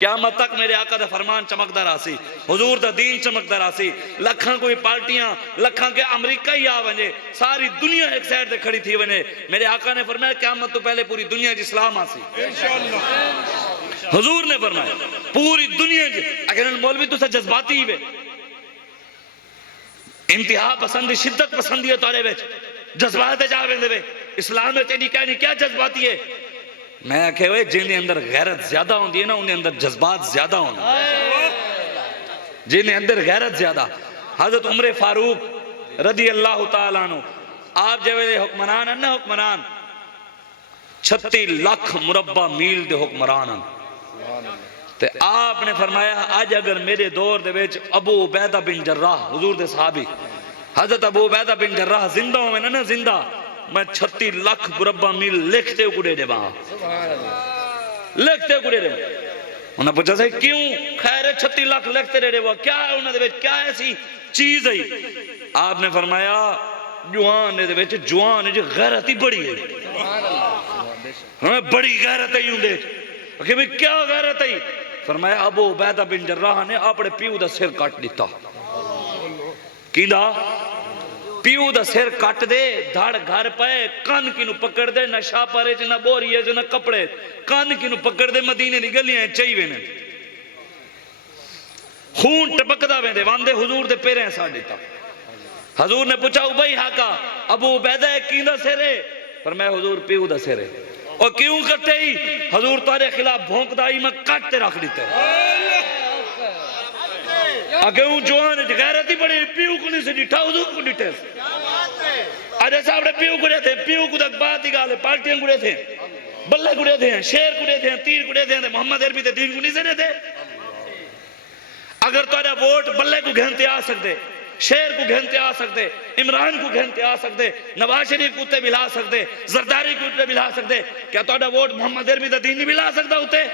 क़यामत तक मेरे आका दा फरमान चमकदा रासी, हुजूर दा दीन चमकदा रासी। लखां कोई पार्टियां, लखां के अमरीका ही आ वने, सारी दुनिया एक साइड से खड़ी थी वने। मेरे आका ने फरमाया क़यामत तो पहले पूरी दुनिया च इस्लाम आसी इंशाअल्लाह। हुजूर ने फरमाया पूरी दुनिया च। अगर मौलवी तुसा जज्बाती वे, इंतहा पसंद शिद्दत पसंदी है तोरे विच, जज्बात जा वेंदे वे। इस्लाम में तेरी कहनी क्या जज्बाती है? मैं आखे हुए जिन्हें अंदर गैरत ज्यादा होती है ना, उन्हें अंदर जज्बात ज्यादा होना। जिन्हें अंदर गैरत ज्यादा। हजरत उमर फारूक रदी अल्लाह तआला अन्हु, आप जे वेले हुक्मरान है ना, हुक्मरान 36 लाख मुरब्बा मील दे हुक्मरान ते आपने फरमाया आज अगर मेरे दौर दे विच अबू उबैदा बिन जर्राह, हुजूर दे सहाबी हजरत अबू उबैदा बिन जर्राह जिंदा होवे ना जिंदा, मैं 36 लाख मुरब्बा मील लिखते कुड़े दे वहां, लिखते कुड़े दे। उन्हें पूछा सही क्यों? खैर 36 लाख लिखते रहे वो क्या है उन्हें दे विच, क्या ऐसी चीज है? आपने फरमाया जुआन दे विच, जुआन च गैरत ही बड़ी है। हमें बड़ी गैरत है उनदे कि भाई क्या गैरत है? फरमाया अबू उबैदा बिन जर्राह ने अपने प्यू दा सिर कट दिता। किदा प्यू दा सिर कट दे, धड़ घर पे, कन किनू पकड़ दे, ना शापारे च, ना बोरिए च, ना कपड़े, कन किनू पकड़ दे, मदीने दी गलियां चाही वेने, खून टपकदा वेंदे, वांदे हुजूर दे पैरें साड़ दिता। हुजूर ने पूछा उबई हाका अबू उबैदा किंदा सिर है? फरमाया हुजूर प्यू दा सिर है। और क्यों करते ही? हुजूर तारे खिलाफ भौंकदा ही मैं काट ते रख दिता। अगे जवान गैरत ही बड़ी, प्यू को नहीं से डिठा, हुजूर को डिठे। अरे साहब प्यू गुड़े थे, प्यू को तक बात ही गाले, पार्टियां गुड़े थे, बल्ले गुड़े थे, शेर गुड़े थे, तीर गुड़े थे, मोहम्मद अरबी थे, दीन को नहीं से थे। अगर तारा वोट बल्ले को घेनते आ सकते, शेर को घेनते आ सकते, इमरान को घेनते आ सकते, नवाज शरीफ को उत्ते मिला सकते, जरदारी को उत्ते मिला सकते, क्या तारा वोट मोहम्मद अरबी दा दीन नहीं मिला सकता उत्ते?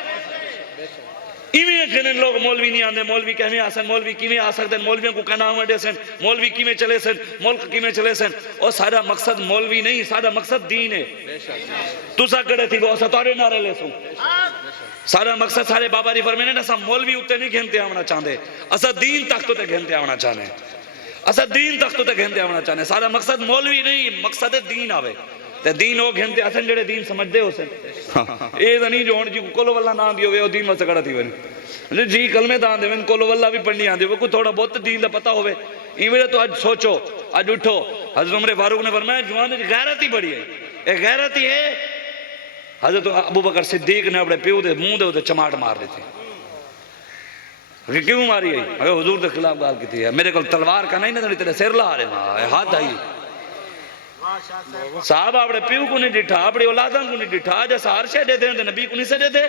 इवें कहने लोग मौलवी नहीं आते, मौलवी कहने आसन, मौलवी किवें आ सकते, मौलवियों को कहना वडे सन, मौलवी किवें चले सन, मुल्क किवें चले सन। और सारा मकसद मौलवी नहीं, सारा मकसद दीन है। तुसा कड़े थी वो असा तारे नारे ले सो, सारा मकसद सारे बाबा री फरमाने ना, असा मौलवी उत्ते नहीं घेनते आवना चाहते, असा दीन तख्त उत्ते घेनते आवना चाहते, असा दीन तख्त उत्ते घेनते आवना चाहते। सारा मकसद मौलवी नहीं, मकसद है दीन आवे ते दीन वो घेनते असन जेड़े दीन समझदे हो सन। ये तो नहीं जो हुण जी कोलो वल्ला ना आंदी होवे ओ दीन वास्ते खड़ा थी वने जी, कलमे दान देवन कोलो वल्ला भी पढ़नी आंदी होवे, कोई थोड़ा बहुत दीन दा पता होवे। इवें तो आज सोचो, आज उठो, हजरत उमर फारूक ने फरमाया जवान च गैरत ही बड़ी है, ये गैरत ही है। हजरत अबू बकर सिद्दीक ने अपने प्यू दे मुंह दे उते चमाट मार दी थी। क्यों मारी है? अगर हुजूर के खिलाफ गाल की है, मेरे को तलवार का नहीं ना तेरे सिर ला रहे मां हाथ आई। साहब अपने प्यू को नहीं डिठा, अपनी औलादा को नहीं डिठा, जैसा हर शे दे नबी को नहीं से दे।